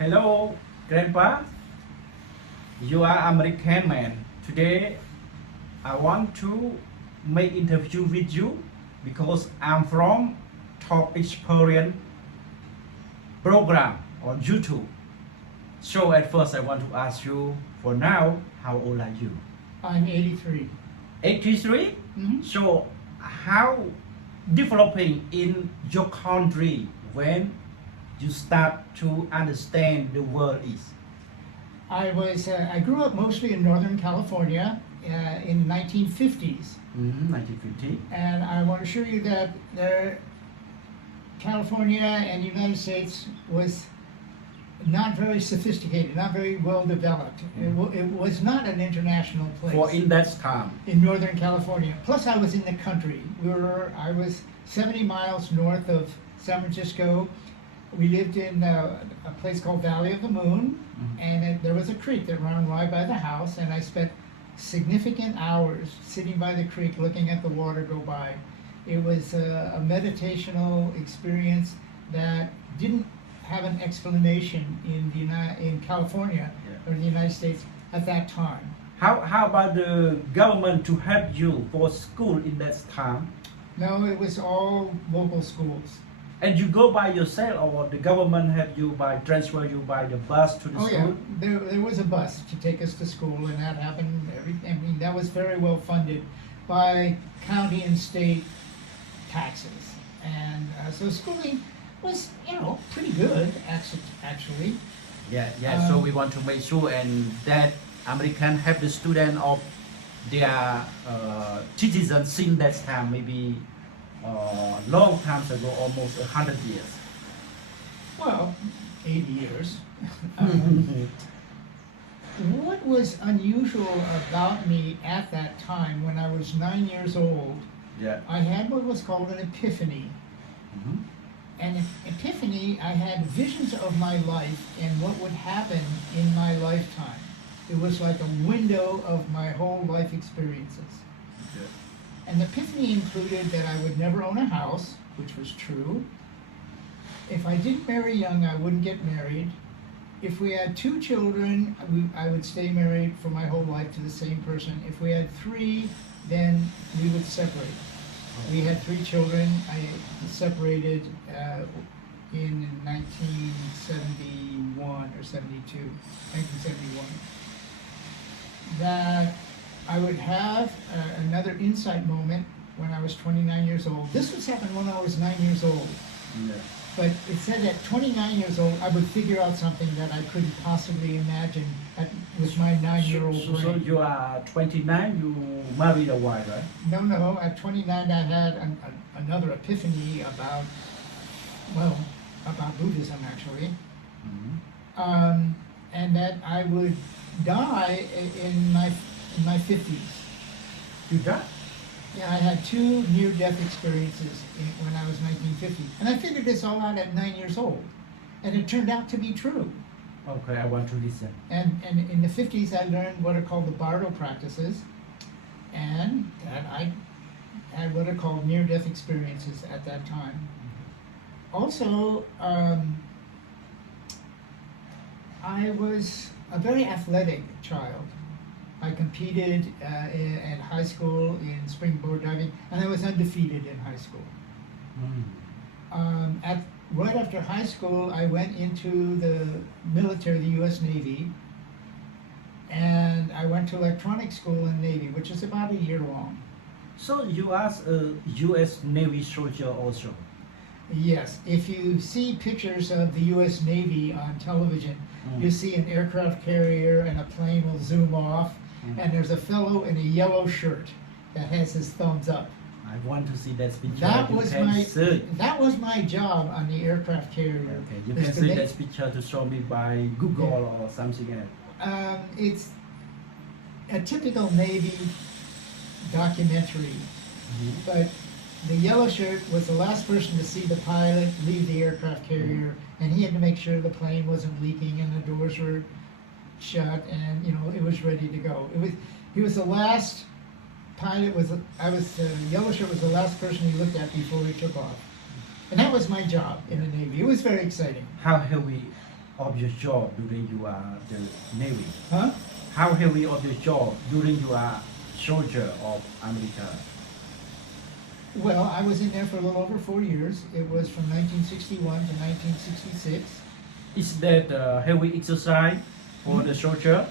Hello, Grandpa. You are American man. Today, I want to make interview with you because I'm from Top Experience program on YouTube. So at first, I want to ask you. For now, how old are you? I'm 83. 83. Mhm. So how developing in your country when you start to understand the world is? I grew up mostly in Northern California in 1950s, 1950. and I want to assure you that California and the United States was not very sophisticated, not very well developed. It was not an international place. For in that time. In Northern California. Plus, I was in the country. I was 70 miles north of San Francisco. We lived in a place called Valley of the Moon, and there was a creek that ran right by the house, and I spent significant hours sitting by the creek looking at the water go by. It was a meditational experience that didn't have an explanation in California or the United States at that time. How about the government to help you for school in that time? No, it was all local schools. And you go by yourself, or the government help you by transfer you by the bus to the Oh school? yeah, there was a bus to take us to school, and that happened. That was very well funded by county and state taxes, and so schooling was pretty good actually. Yeah. So we want to make sure and that American help the student of their citizens since that time, maybe long time ago, almost 100 years. Well, 80 years. What was unusual about me at that time, when I was 9 years old, Yeah. I had what was called an epiphany. Mhm. And epiphany, I had visions of my life and what would happen in my lifetime. It was like a window of my whole life experiences. Yeah. And the epiphany included that I would never own a house, which was true. If I didn't marry young, I wouldn't get married. If we had 2 children, I would stay married for my whole life to the same person. If we had 3, then we would separate. We had 3 children. I separated in 1971 or 72, 1971. That I would have another insight moment when I was 29 years old. This was happened when I was 9 years old. Yeah. But it said at 29 years old, I would figure out something that I couldn't possibly imagine with my 9-year-old brain. So you are 29, you married a wife, right? No. At 29, I had another epiphany about Buddhism, actually. Mhm. And that I would die in my 50s. You died? Yeah, I had 2 near-death experiences when I was 1950. And I figured this all out at 9 years old. And it turned out to be true. Okay, I want to listen. And in the 50s, I learned what are called the Bardo practices. And that I had what are called near-death experiences at that time. Also, I was a very athletic child. I competed at high school in springboard diving, and I was undefeated in high school. Right after high school, I went into the military, the U.S. Navy, and I went to electronics school in the Navy, which is about a year long. So you are a U.S. Navy soldier also? Yes, if you see pictures of the U.S. Navy on television, you see an aircraft carrier and a plane will zoom off, and there's a fellow in a yellow shirt that has his thumbs up. I want to see that picture. That You was can my search. that was my job on the aircraft carrier. Okay, you was can to see make- that picture to show me by Google or something else. It's a typical Navy documentary, but the yellow shirt was the last person to see the pilot leave the aircraft carrier, and he had to make sure the plane wasn't leaking and the doors were shut, and it was ready to go. He was the last pilot. The yellow shirt was the last person he looked at before he took off. And that was my job in the Navy. It was very exciting. How heavy of your job during you are the Navy? Huh? How heavy of your job during you are soldier of America? Well, I was in there for a little over 4 years. It was from 1961 to 1966. Is that heavy exercise for the soldier?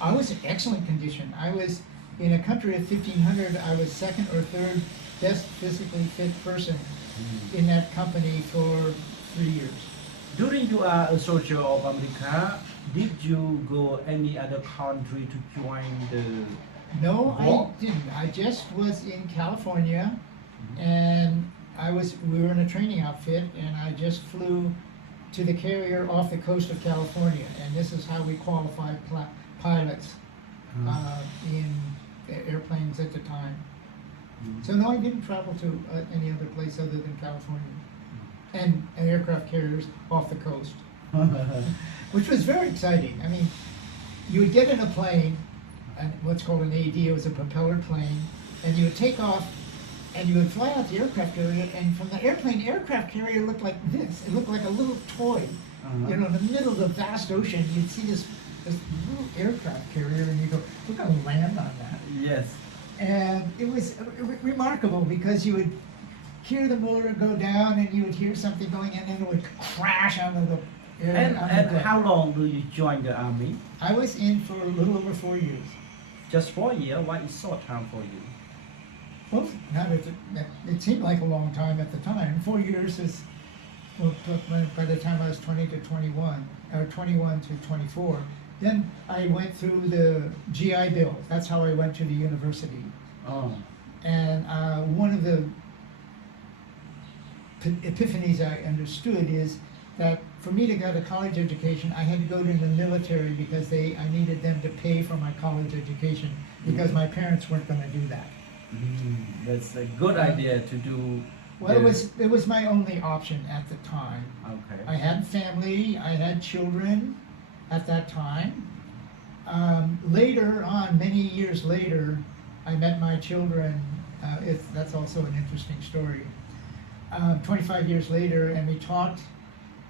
I was in excellent condition. I was in a country of 1,500. I was second or third best physically fit person in that company for 3 years. During you are a soldier of America, did you go any other country to join the No, war? I didn't. I just was in California, and we were in a training outfit, and I just flew to the carrier off the coast of California, and this is how we qualified pilots in the airplanes at the time. So no, I didn't travel to any other place other than California, and aircraft carriers off the coast, which was very exciting. I mean, you would get in a plane, and what's called an AD, it was a propeller plane, and you would take off, and you would fly out the aircraft carrier, and from the aircraft carrier looked like this. It looked like a little toy. You know, in the middle of the vast ocean, you'd see this little aircraft carrier, and you go, we're going to land on that. Yes. And it was remarkable because you would hear the motor go down, and you would hear something going in, and it would crash onto the air. And deck. how long do you join the army? I was in for a little over 4 years. Just 4 years. Why is short time for you? Well, it seemed like a long time at the time. 4 years is, well, by the time I was 20 to 21, or 21 to 24. Then I went through the GI Bill. That's how I went to the university. Oh. And one of the epiphanies I understood is that for me to get a college education, I had to go to the military because I needed them to pay for my college education because my parents weren't going to do that. That's a good idea to do. Well, it was my only option at the time. Okay. I had family, I had children at that time. Later on, many years later, I met my children. That's also an interesting story. 25 years later, and we talked,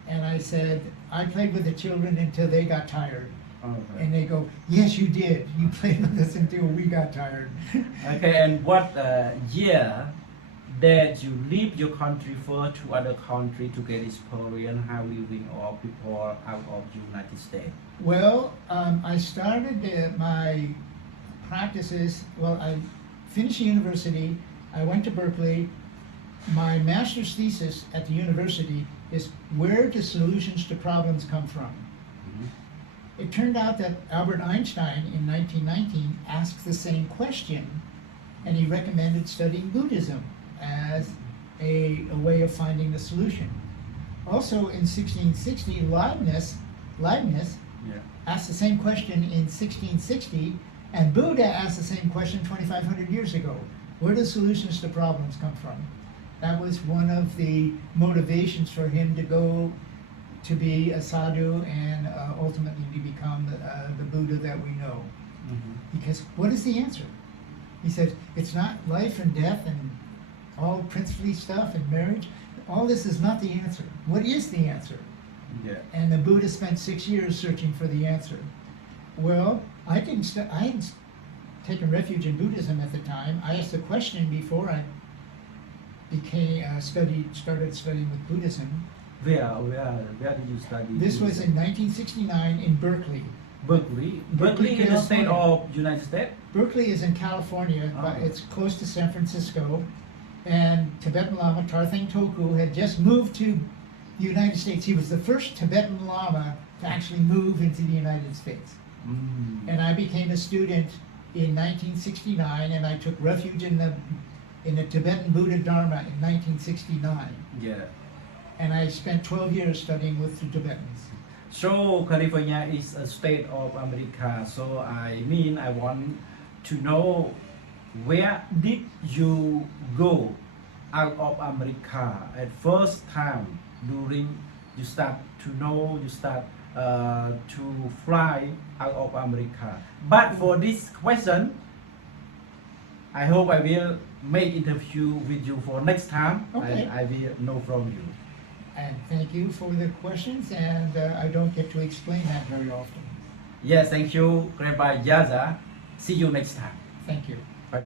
and I said, I played with the children until they got tired. Okay. And they go, yes, you did. You played with us until we got tired. Okay, and what year that you leave your country for to other country to get experience how living or people out of United States? Well, I started my practices, I finished university, I went to Berkeley. My master's thesis at the university is where do solutions to problems come from? It turned out that Albert Einstein in 1919 asked the same question, and he recommended studying Buddhism as a way of finding the solution. Also in 1660, Leibniz asked the same question in 1660, and Buddha asked the same question 2,500 years ago. Where do solutions to problems come from? That was one of the motivations for him to go to be a sadhu and ultimately to become the Buddha that we know. Because what is the answer? He said, it's not life and death and all princely stuff and marriage. All this is not the answer. What is the answer? Yeah. And the Buddha spent 6 years searching for the answer. Well, I hadn't taken refuge in Buddhism at the time. I asked the question before I started studying with Buddhism. Where did you study? This was in 1969 in Berkeley. Berkeley. Berkeley, Berkeley in the state California. of United States. Berkeley is in California, but Oh. it's close to San Francisco. And Tibetan Lama Tarthang Toku had just moved to the United States. He was the first Tibetan Lama to actually move into the United States. And I became a student in 1969, and I took refuge in the Tibetan Buddha Dharma in 1969. Yeah. And I spent 12 years studying with the Tibetans. So California is a state of America. So I want to know, where did you go out of America at first time during you start to fly out of America? But for this question, I hope I will make interview with you for next time. Okay. I will know from you. And thank you for the questions, and I don't get to explain that very often. Yes, thank you, Grandpa Yaza. See you next time. Thank you.